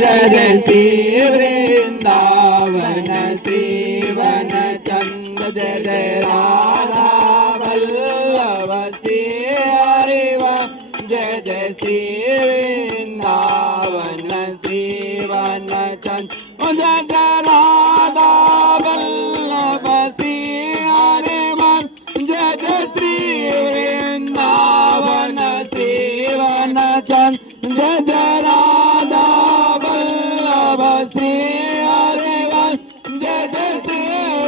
Jai Jai Shri Vrindavan Shri one Chand Jai Jai Radha Vallabh Shri everyone Jai Jai Shri Vrindavan Shri one Chand Jai Jai Radha Vallabh Shri everyone Jai Jai Shri Vrindavan Shri one Chand Jai Jai Radha Vallabh Shri everyone Jai Jai Shri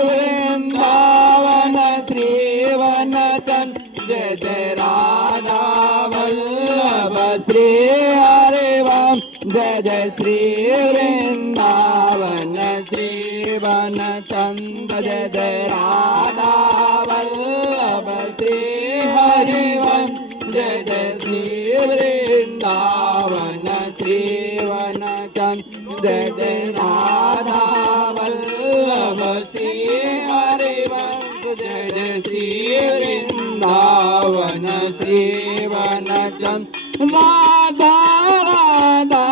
Vrindavan Shri one Chand Jai Jai Radha Vallabh Shri everyone Jai Jai Shri Vrindavan Shri one Chand Jai Jai Radha Vallabh Shri everyone Jai Jai Shri Vrindavan Shri one Chand Jai Jai Radha Vallabh Shri everyone Jai Jai Shri Vrindavan Shri one Chand Radha Radha